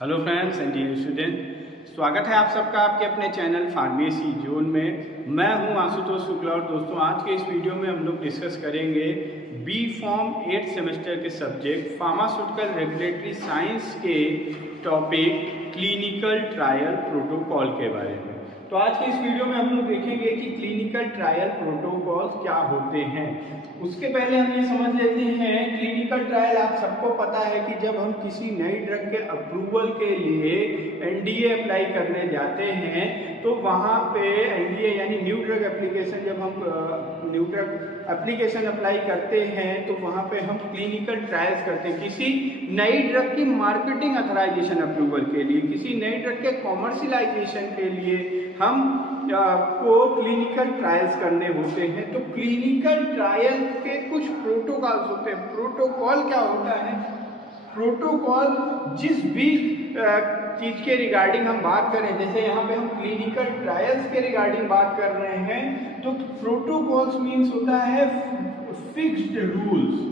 Hello friends and dear student, स्वागत है आप सबका आपके अपने चैनल फार्मेसी जोन में। मैं हूं आशुतोष शुक्ला और दोस्तों आज के इस वीडियो में हम लोग डिस्कस करेंगे बी फॉर्म 8th सेमेस्टर के सब्जेक्ट फार्मास्यूटिकल रेगुलेटरी साइंस के टॉपिक क्लिनिकल ट्रायल प्रोटोकॉल के बारे में। तो आज के इस वीडियो में हम लोग देखेंगे कि क्लिनिकल ट्रायल प्रोटोकॉल क्या होते हैं। उसके पहले हम ये समझ लेते हैं क्लिनिकल ट्रायल आप सबको पता है कि जब हम किसी नई ड्रग के अप्रूवल के लिए एनडीए अप्लाई करने जाते हैं तो वहाँ पे एनडीए यानी न्यू ड्रग एप्लीकेशन, जब हम न्यू ड्रग एप्लीकेशन अप्लाई करते हैं तो वहाँ पे हम क्लिनिकल ट्रायल्स करते हैं। किसी नई ड्रग की मार्केटिंग अथराइजेशन अप्रूवल के लिए, किसी नई ड्रग के कॉमर्शियलाइजेशन के लिए हम को क्लिनिकल ट्रायल्स करने होते हैं। तो क्लिनिकल ट्रायल के कुछ प्रोटोकॉल्स होते हैं। प्रोटोकॉल क्या होता है? प्रोटोकॉल जिस भी चीज के रिगार्डिंग हम बात करें, जैसे यहाँ पे हम क्लिनिकल ट्रायल्स के रिगार्डिंग बात कर रहे हैं तो प्रोटोकॉल्स मीन्स होता है फिक्स्ड रूल्स,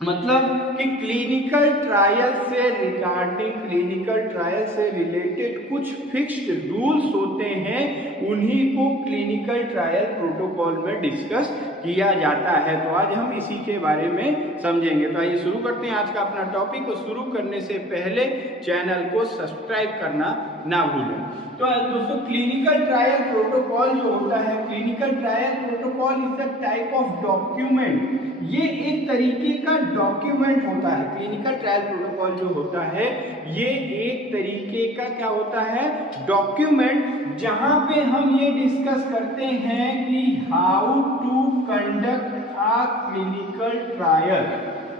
मतलब कि क्लिनिकल ट्रायल से रिगार्डिंग, क्लिनिकल ट्रायल से रिलेटेड कुछ फिक्स्ड रूल्स होते हैं, उन्हीं को क्लिनिकल ट्रायल प्रोटोकॉल में डिस्कस किया जाता है। तो आज हम इसी के बारे में समझेंगे। तो आइए शुरू करते हैं आज का अपना टॉपिक। को शुरू करने से पहले चैनल को सब्सक्राइब करना ना भूलें। तो दोस्तों क्लिनिकल ट्रायल प्रोटोकॉल जो होता है, clinical trial protocol is the type of document, ये एक तरीके का डॉक्यूमेंट होता है। क्लिनिकल ट्रायल प्रोटोकॉल जो होता है ये एक तरीके का क्या होता है? डॉक्यूमेंट, जहां पे हम ये डिस्कस करते हैं कि how to conduct a clinical trial,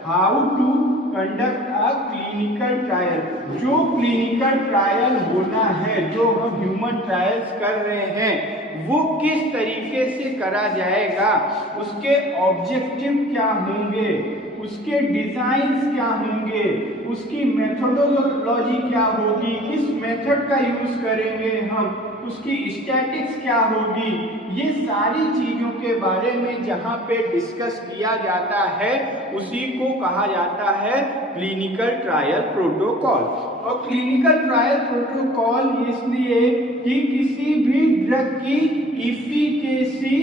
how to conduct a clinical trial. जो क्लिनिकल ट्रायल होना है, जो हम ह्यूमन ट्रायल्स कर रहे हैं, वो किस तरीके से करा जाएगा, उसके ऑब्जेक्टिव क्या होंगे, उसके डिजाइन्स क्या होंगे, उसकी मेथोडोलॉजी क्या होगी, किस मेथड का यूज करेंगे हम, उसकी स्टैटिक्स क्या होगी, ये सारी चीजों के बारे में जहां पे डिस्कस किया जाता है उसी को कहा जाता है क्लिनिकल ट्रायल प्रोटोकॉल। और क्लिनिकल ट्रायल प्रोटोकॉल इसलिए कि किसी भी ड्रग की इफिकेसी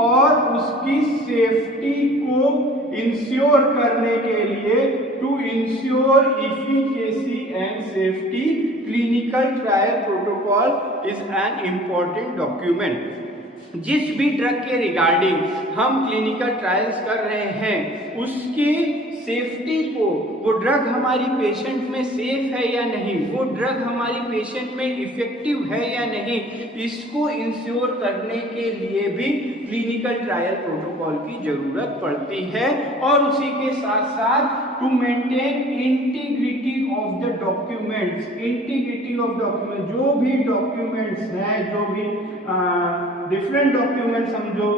और उसकी सेफ्टी को इंश्योर करने के लिए, to ensure efficacy and safety, clinical trial protocol is an important document. जिस भी ड्रग के रिगार्डिंग हम क्लिनिकल ट्रायल्स कर रहे हैं उसकी सेफ्टी को, वो ड्रग हमारी पेशेंट में सेफ है या नहीं, वो ड्रग हमारी पेशेंट में इफेक्टिव है या नहीं, इसको इंश्योर करने के लिए भी क्लिनिकल ट्रायल प्रोटोकॉल की जरूरत पड़ती है। और उसी के साथ साथ to maintain integrity of the documents, integrity of document, जो भी डॉक्यूमेंट्स हैं, जो भी डिफरेंट डॉक्यूमेंट्स हम जो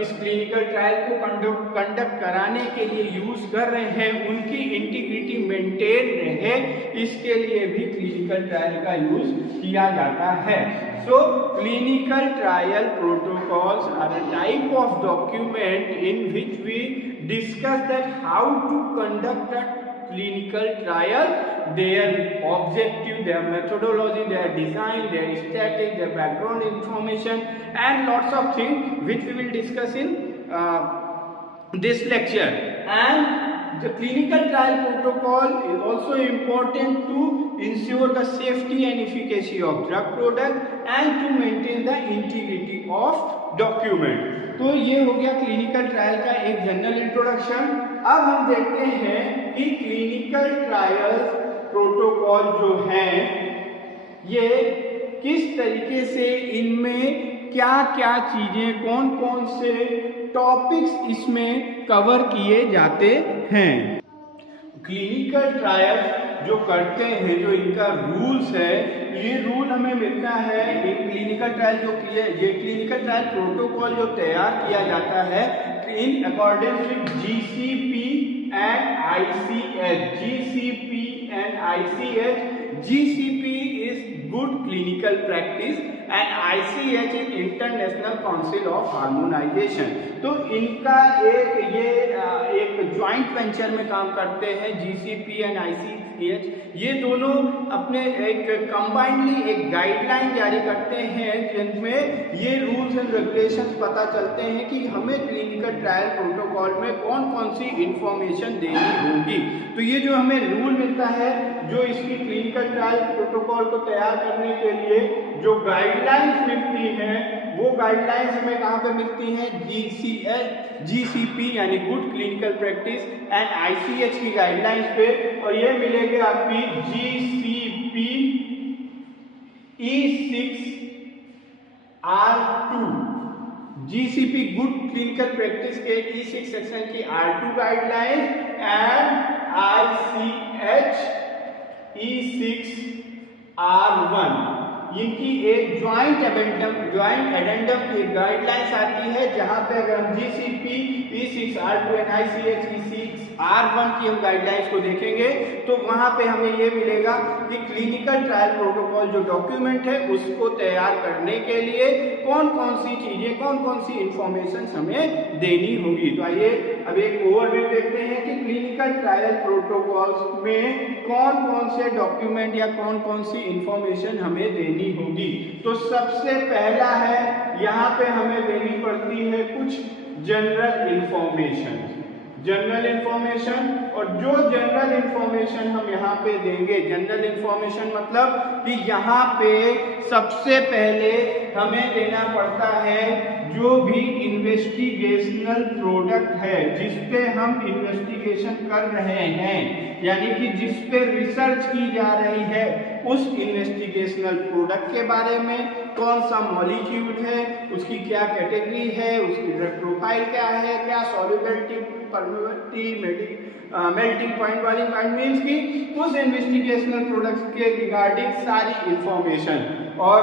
इस क्लिनिकल ट्रायल को कंडक्ट कराने के लिए यूज कर रहे हैं, उनकी इंटीग्रिटी मेंटेन रहे, इसके लिए भी क्लिनिकल ट्रायल का यूज किया जाता है। So, clinical trial protocols are a type of document in which we discuss that how to conduct a clinical trial, their objective, their methodology, their design, their static, their background information and lots of things which we will discuss in this lecture. And the clinical trial protocol is also important to ensure the safety and efficacy of drug product and to maintain the integrity of document. तो ये हो गया clinical trial का एक general introduction. अब हम देखते हैं कि क्लिनिकल ट्रायल प्रोटोकॉल जो है ये किस तरीके से, इनमें क्या क्या चीजें, कौन कौन से टॉपिक्स इसमें कवर किए जाते हैं। क्लिनिकल ट्रायल जो करते हैं, जो इनका रूल्स है, ये रूल हमें मिलता है इन क्लिनिकल ट्रायल जो किए, ये क्लिनिकल ट्रायल प्रोटोकॉल जो तैयार किया जाता है in according with GCP and ICH, GCP and ICH. GCP is good clinical practice and ICH is international council of harmonisation. तो इनका एक ज्वाइंट वेंचर में काम करते हैं, GCP एंड ICH। ये दोनों अपने एक कंबाइंडली एक गाइडलाइन जारी करते हैं जिनमें ये रूल्स एंड रेगुलेशंस पता चलते हैं कि हमें क्लिनिकल ट्रायल प्रोटोकॉल में कौन कौन सी इंफॉर्मेशन देनी होगी। तो ये जो हमें रूल मिलता है, जो इसकी क्लिनिकल ट्रायल प्रोटोकॉल को तैयार करने के लिए जो गाइडलाइंस मिलती हैं, वो गाइडलाइंस हमें कहाँ पे मिलती हैं? GCP यानी good clinical practice and ICH की गाइडलाइंस पे, और ये मिलेगी आपकी GCP E6R2, GCP good clinical practice के E6 सेक्शन की R2 guideline and ICH E6R1, इनकी एक ज्वाइंट एडेंडम की गाइडलाइंस आती है, जहां पे अगर हम GCP E6R2 and ICH E6R1 की हम गाइडलाइंस को देखेंगे तो वहां पे हमें ये मिलेगा कि क्लिनिकल ट्रायल प्रोटोकॉल जो डॉक्यूमेंट है उसको तैयार करने के लिए कौन कौन सी चीजें, कौन कौन सी इंफॉर्मेशन हमें देनी होगी। तो आइए अब एक ओवरव्यू देखते हैं कि क्लिनिकल ट्रायल प्रोटोकॉल्स में कौन कौन से डॉक्यूमेंट या कौन कौन सी इंफॉर्मेशन हमें देनी होगी। तो सबसे पहला है, यहाँ पे हमें देनी पड़ती है कुछ जनरल इंफॉर्मेशन। और जो जनरल इंफॉर्मेशन हम यहाँ पे देंगे, जनरल इंफॉर्मेशन मतलब कि यहाँ पे सबसे पहले हमें देना पड़ता है जो भी इन्वेस्टिगेशनल प्रोडक्ट है जिस पे हम इन्वेस्टिगेशन कर रहे हैं, यानी कि जिस पे रिसर्च की जा रही है, उस इन्वेस्टिगेशनल प्रोडक्ट के बारे में कौन सा मॉलिक्यूल है, उसकी क्या कैटेगरी है, उसकी ड्रग प्रोफाइल क्या है, क्या सॉल्युबिलिटी, परमेबिलिटी, मेल्टिंग पॉइंट वाली मीन्स की उस इन्वेस्टिगेशनल प्रोडक्ट के रिगार्डिंग सारी इंफॉर्मेशन, और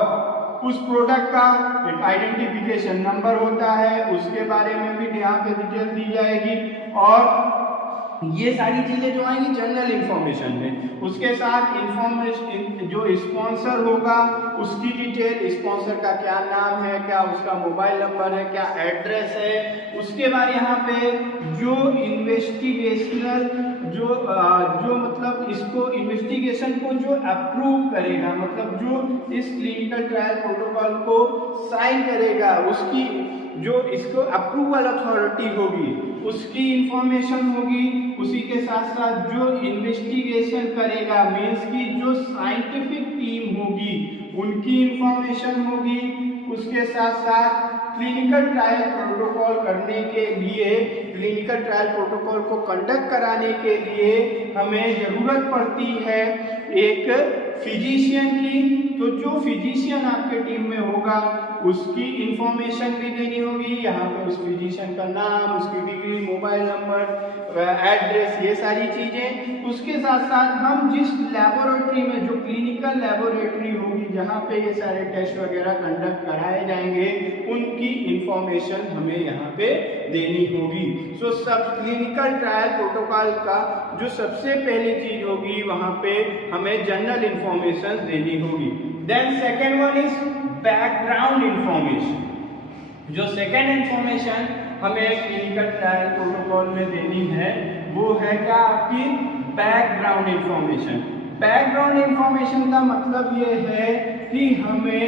उस प्रोडक्ट का एक आइडेंटिफिकेशन नंबर होता है, उसके बारे में भी यहाँ पे डिटेल दी जाएगी, और ये सारी चीजें जो आएंगी जनरल इंफॉर्मेशन में। उसके साथ इंफॉर्मेशन जो स्पॉन्सर होगा उसकी डिटेल, स्पॉन्सर का क्या नाम है, क्या उसका मोबाइल नंबर है, क्या एड्रेस है, उसके बाद यहाँ पे जो इन्वेस्टिगेशनल जो मतलब इसको इन्वेस्टिगेशन को जो अप्रूव करेगा, मतलब जो इस क्लिनिकल ट्रायल प्रोटोकॉल को साइन करेगा, उसकी जो इसको अप्रूवल अथॉरिटी होगी उसकी इंफॉर्मेशन होगी। उसी के साथ साथ जो इन्वेस्टिगेशन करेगा मीन्स की जो साइंटिफिक टीम होगी उनकी इंफॉर्मेशन होगी। उसके साथ साथ क्लिनिकल ट्रायल प्रोटोकॉल करने के लिए, क्लिनिकल ट्रायल प्रोटोकॉल को कंडक्ट कराने के लिए हमें जरूरत पड़ती है एक फिजिशियन की। तो जो फिजिशियन आपके टीम में होगा उसकी इंफॉर्मेशन भी देनी होगी, यहाँ पे उस फिजिशियन का नाम, उसकी डिग्री, मोबाइल नंबर, एड्रेस, ये सारी चीजें। उसके साथ साथ हम जिस लैबोरेटरी में, जो क्लिनिकल लैबोरेटरी होगी जहाँ पे ये सारे टेस्ट वगैरह कंडक्ट कराए जाएंगे, उनकी इंफॉर्मेशन हमें यहाँ पे देनी होगी। सो सब क्लिनिकल ट्रायल प्रोटोकॉल का जो सबसे पहली चीज होगी वहाँ पे हमें जनरल इंफॉर्मेशन देनी होगी। Then second one is background information. जो सेकेंड इंफॉर्मेशन हमें क्लिनिकल ट्रायल प्रोटोकॉल में देनी है वो है क्या? आपकी बैकग्राउंड इंफॉर्मेशन। बैकग्राउंड इंफॉर्मेशन का मतलब ये है कि हमें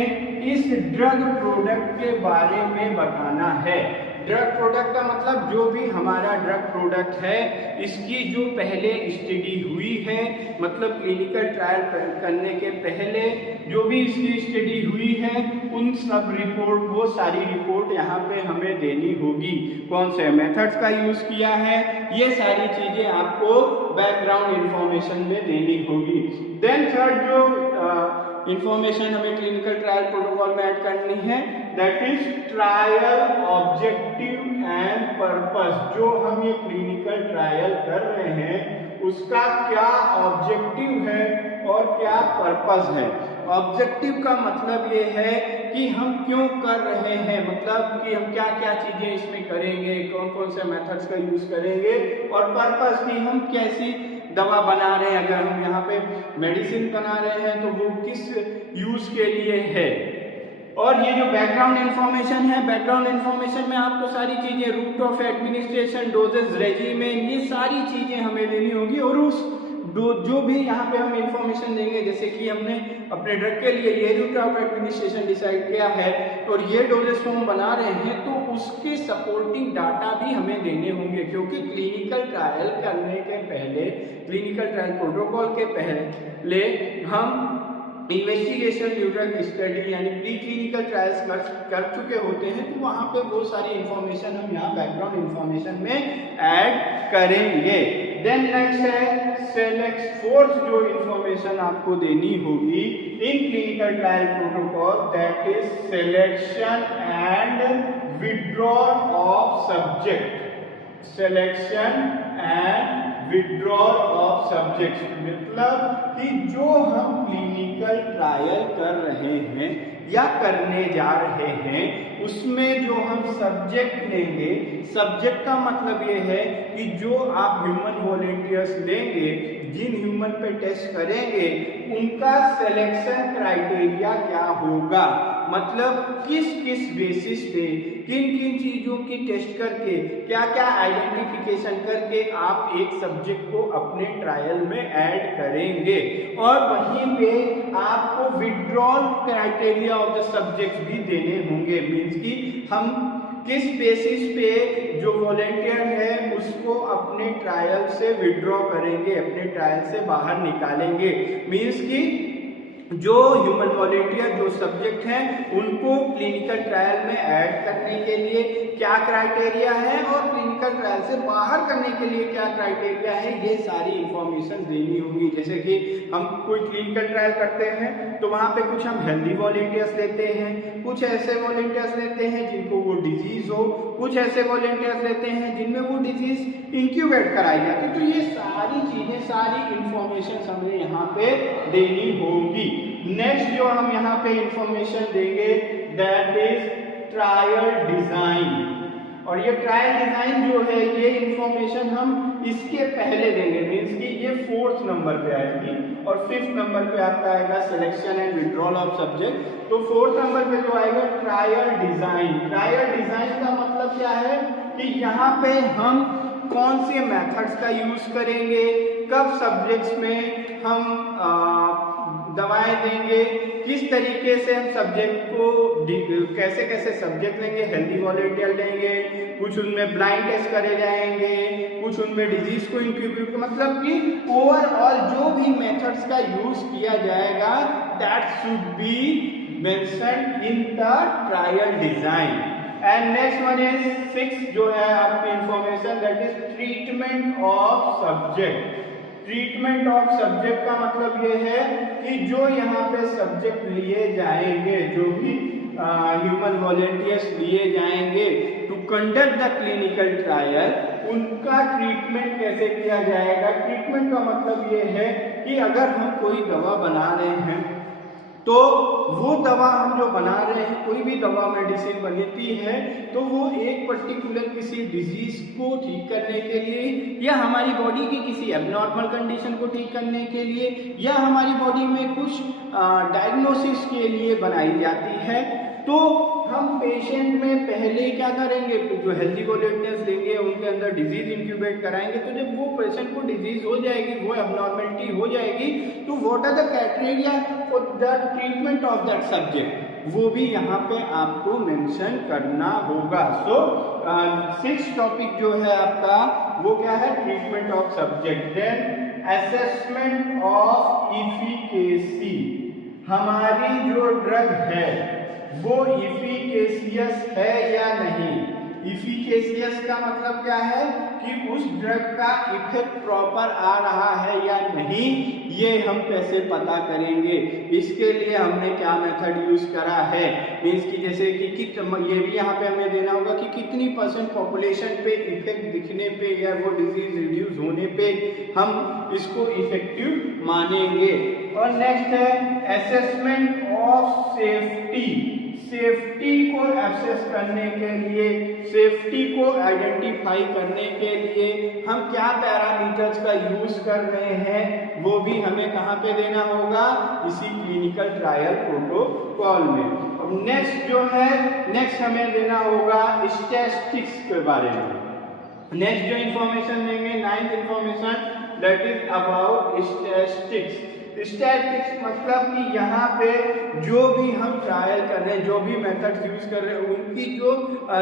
इस ड्रग प्रोडक्ट के बारे में बताना है। ड्रग प्रोडक्ट का मतलब जो भी हमारा ड्रग प्रोडक्ट है इसकी जो पहले स्टडी हुई है, मतलब क्लिनिकल ट्रायल करने के पहले जो भी इसकी स्टडी हुई है उन सब रिपोर्ट, वो सारी रिपोर्ट यहाँ पे हमें देनी होगी। कौन से मेथड्स का यूज किया है, ये सारी चीजें आपको बैकग्राउंड इंफॉर्मेशन में देनी होगी। देन थर्ड जो इंफॉर्मेशन हमें क्लिनिकल ट्रायल प्रोटोकॉल में ऐड करनी है that is trial objective and purpose. जो हम ये क्लिनिकल ट्रायल कर रहे हैं उसका क्या ऑब्जेक्टिव है और क्या पर्पस है। ऑब्जेक्टिव का मतलब ये है कि हम क्यों कर रहे हैं, मतलब कि हम क्या क्या चीजें इसमें करेंगे, कौन कौन से मेथड्स का यूज करेंगे, और पर्पस की हम कैसी दवा बना रहे हैं, अगर हम यहाँ पे मेडिसिन बना रहे हैं तो वो किस यूज के लिए है। और ये जो बैकग्राउंड इन्फॉर्मेशन है, बैकग्राउंड इन्फॉर्मेशन में आपको सारी चीजें, route of administration, doses regimen, ये सारी चीजें हमें देनी होगी। और उस जो भी यहाँ पे हम इंफॉर्मेशन देंगे, जैसे कि हमने अपने ड्रग के लिए ये रूट ऑफ एडमिनिस्ट्रेशन डिसाइड किया है और ये डोजेस फॉर्म बना रहे हैं, तो उसके सपोर्टिंग डाटा भी हमें देने होंगे, क्योंकि क्लिनिकल ट्रायल करने के पहले, क्लिनिकल ट्रायल प्रोटोकॉल के पहले हम इन्वेस्टिगेशन न्यू ड्रग स्टडी यानी प्री क्लिनिकल ट्रायल्स कर चुके होते हैं, तो वहाँ पे वो सारी इंफॉर्मेशन हम यहाँ बैकग्राउंड इंफॉर्मेशन में ऐड करेंगे। देन नेक्स्ट है सेलेक्ट, फोर्थ जो इंफॉर्मेशन आपको देनी होगी in clinical trial protocol, that is selection and withdrawal of subject. Selection and withdrawal of subject मतलब कि जो हम क्लिनिकल ट्रायल कर रहे हैं या करने जा रहे हैं, उसमें जो हम सब्जेक्ट लेंगे, सब्जेक्ट का मतलब ये है कि जो आप ह्यूमन वॉलंटियर्स लेंगे, जिन ह्यूमन पे टेस्ट करेंगे, उनका सिलेक्शन क्राइटेरिया क्या होगा, मतलब किस किस बेसिस पे, किन किन चीजों की टेस्ट करके, क्या क्या आइडेंटिफिकेशन करके आप एक सब्जेक्ट को अपने ट्रायल में ऐड करेंगे। और वहीं पे आपको withdrawal criteria of the subject भी देने होंगे, मीन्स कि हम किस बेसिस पे जो वॉलंटियर है उसको अपने ट्रायल से विड्रॉ करेंगे, अपने ट्रायल से बाहर निकालेंगे। मीन्स कि जो ह्यूमन वॉलंटियर, जो सब्जेक्ट हैं, उनको क्लिनिकल ट्रायल में ऐड करने के लिए क्या क्राइटेरिया है और क्लिनिकल ट्रायल से बाहर करने के लिए क्या क्राइटेरिया है, ये सारी इंफॉर्मेशन देनी होगी। जैसे कि हम कोई क्लिनिकल ट्रायल करते हैं तो वहाँ पे कुछ हम हेल्दी वॉलंटियर्स लेते हैं, कुछ ऐसे वॉलंटियर्स लेते हैं जिनको वो डिजीज हो, कुछ ऐसे वॉलंटियर्स लेते हैं जिनमें वो डिजीज इंक्यूबेट कराई जाती है। तो ये सारी चीजें, सारी इंफॉर्मेशन हमें यहाँ पे देनी होगी। नेक्स्ट जो हम यहाँ पे इंफॉर्मेशन देंगे दैट इज ट्रायल डिजाइन। और ये ट्रायल डिजाइन जो है, ये इंफॉर्मेशन हम इसके पहले देंगे, मीन्स कि ये 4th नंबर पे आएगी और 5th नंबर पे आपका आएगा selection and withdrawal of subject. तो 4th नंबर पे जो आएगा ट्रायल डिजाइन। ट्रायल डिजाइन का मतलब क्या है कि यहाँ पे हम कौन से मेथड्स का यूज करेंगे, कब सब्जेक्ट्स में हम दवाएं देंगे, किस तरीके से हम सब्जेक्ट को, कैसे कैसे सब्जेक्ट लेंगे, हेल्दी वॉलंटियर लेंगे, कुछ उनमें ब्लाइंड टेस्ट करे जाएंगे, कुछ उनमें डिजीज को इंक्यूबेट, मतलब कि ओवरऑल जो भी मेथड्स का यूज किया जाएगा that should be mentioned in the trial design. And next one is 6 जो है आपकी information, that is treatment of subject. Treatment of subject का मतलब ये है कि जो यहाँ पे सब्जेक्ट लिए जाएंगे, जो भी ह्यूमन वॉलंटियर्स लिए जाएंगे to conduct the clinical trial, उनका ट्रीटमेंट कैसे किया जाएगा। ट्रीटमेंट का मतलब ये है कि अगर हम कोई दवा बना रहे हैं तो वो दवा हम जो बना रहे हैं, कोई भी दवा मेडिसिन बनती है तो वो एक पर्टिकुलर किसी डिजीज को ठीक करने के लिए, या हमारी बॉडी की किसी एबनॉर्मल कंडीशन को ठीक करने के लिए, या हमारी बॉडी में कुछ डायग्नोसिस के लिए बनाई जाती है। तो हम पेशेंट में पहले क्या करेंगे, जो हेल्दी वॉलंटियर्स लेंगे उनके अंदर डिजीज इंक्यूबेट कराएंगे, तो जब वो पेशेंट को डिजीज हो जाएगी, वो एबनॉर्मलिटी हो जाएगी, तो what are the criteria for the treatment of that subject, वो भी यहाँ पे आपको मेंशन करना होगा। सो 6th टॉपिक जो है आपका वो क्या है, treatment of subject. Then assessment of efficacy, हमारी जो ड्रग है वो इफिकेशियस है या नहीं। इफिकेशियस का मतलब क्या है कि उस ड्रग का इफेक्ट प्रॉपर आ रहा है या नहीं, ये हम कैसे पता करेंगे। इसके लिए हमने क्या मेथड यूज करा है, मीन्स की जैसे कि ये भी यहाँ पे हमें देना होगा कि कितनी % पॉपुलेशन पे इफेक्ट दिखने पे या वो डिजीज रिड्यूस होने पे हम इसको इफेक्टिव मानेंगे। और नेक्स्ट है असेसमेंट ऑफ सेफ्टी। सेफ्टी को एसेस करने के लिए, सेफ्टी को आइडेंटिफाई करने के लिए हम क्या पैरामीटर्स का यूज कर रहे हैं, वो भी हमें कहाँ पे देना होगा, इसी क्लिनिकल ट्रायल प्रोटोकॉल में। नेक्स्ट जो है, नेक्स्ट हमें देना होगा स्टैटिस्टिक्स के बारे में। नेक्स्ट जो इंफॉर्मेशन देंगे, 9th information, that is about statistics. Statistics मतलब कि यहाँ पे जो भी हम ट्रायल कर रहे हैं, जो भी मेथड यूज कर रहे हैं, उनकी जो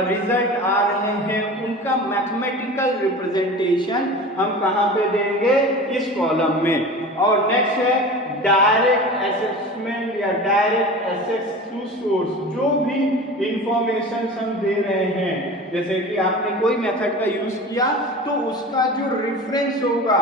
रिजल्ट आ रहे हैं उनका मैथमेटिकल रिप्रेजेंटेशन हम कहाँ पे देंगे, इस कॉलम में। और नेक्स्ट है डायरेक्ट असेसमेंट या डायरेक्ट एसेस टू सोर्स। जो भी इंफॉर्मेशन हम दे रहे हैं, जैसे कि आपने कोई मेथड का यूज किया तो उसका जो रेफरेंस होगा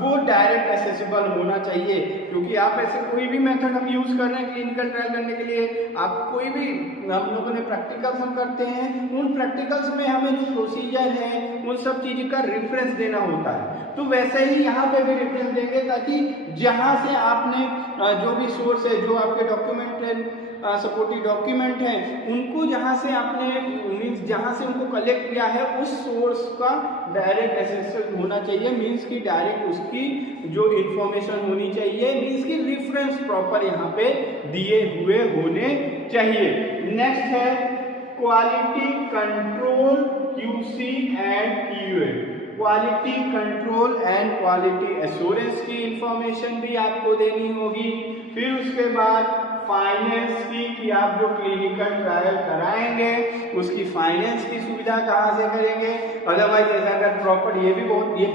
वो डायरेक्ट एसेसिबल होना चाहिए, क्योंकि आप ऐसे कोई भी मेथड हम यूज कर रहे हैं क्लिनिकल ट्रायल करने के लिए, आप कोई भी, हम लोगों ने प्रैक्टिकल्स हम करते हैं, उन प्रैक्टिकल्स में हमें जो प्रोसीजर है उन सब चीज़ों का रेफरेंस देना होता है। तो वैसे ही यहाँ पे भी रेफरेंस देंगे, ताकि जहाँ से आपने जो भी सोर्स है, जो आपके डॉक्यूमेंट है, सपोर्टिव डॉक्यूमेंट है, उनको जहाँ से आपने मीन्स जहाँ से उनको कलेक्ट किया है उस सोर्स का डायरेक्ट एसेस होना चाहिए, मीन्स की डायरेक्ट उसकी जो इंफॉर्मेशन होनी चाहिए, मीन्स की रेफरेंस प्रॉपर यहाँ पे दिए हुए होने चाहिए। नेक्स्ट है quality control, QC and QA। Quality control and quality assurance की इंफॉर्मेशन भी आपको देनी होगी। फिर उसके बाद फाइनेंस की, कि आप जो क्लिनिकल ट्रायल कराएंगे उसकी फाइनेंस की सुविधा कहाँ से करेंगे। अदरवाइज अगर प्रॉपर, ये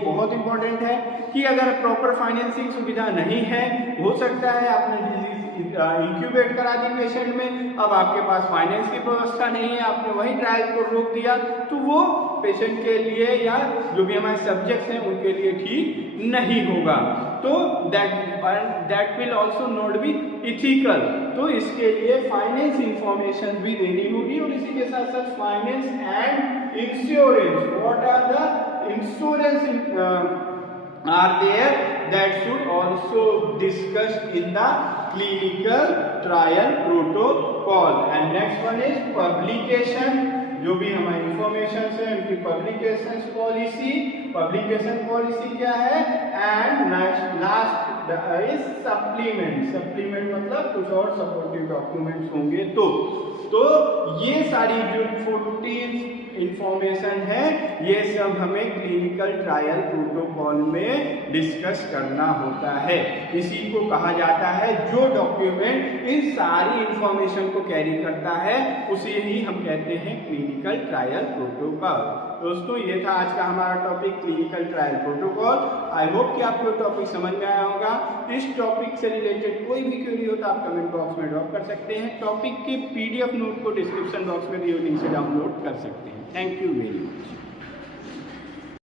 बहुत इंपॉर्टेंट है कि अगर प्रॉपर फाइनेंसिंग सुविधा नहीं है, हो सकता है आपने डिजीज इंक्यूबेट करा दी पेशेंट में, अब आपके पास फाइनेंस की व्यवस्था नहीं है, आपने वही ट्रायल को रोक दिया, तो वो पेशेंट के लिए या जो भी हमारे सब्जेक्ट्स हैं उनके लिए ठीक नहीं होगा। तो that will also not be ethical. तो इसके लिए फाइनेंस इंफॉर्मेशन भी देनी होगी, और इसी के साथ साथ finance and insurance, what are the insurance are there that should also discussed in the clinical trial protocol। And next one is publication, जो भी हमारी इंफॉर्मेशन है उनकी पब्लिकेशन पॉलिसी। पब्लिकेशन पॉलिसी क्या है, and last is supplement. Supplement मतलब कुछ और सपोर्टिव डॉक्यूमेंट्स होंगे। तो ये सारी जो 14 इंफॉर्मेशन है, ये सब हमें क्लिनिकल ट्रायल प्रोटोकॉल में डिस्कस करना होता है। इसी को कहा जाता है, जो डॉक्यूमेंट इन सारी इंफॉर्मेशन को कैरी करता है उसे ही हम कहते हैं क्लिनिकल ट्रायल प्रोटोकॉल। दोस्तों, ये था आज का हमारा topic clinical trial protocol. I hope कि आपको टॉपिक समझ में आया होगा। इस टॉपिक से रिलेटेड कोई भी क्वेरी हो तो आप कमेंट बॉक्स में ड्रॉप कर सकते हैं। टॉपिक के PDF नोट को डिस्क्रिप्शन बॉक्स में दिए लिंक से डाउनलोड कर सकते हैं। Thank you very much.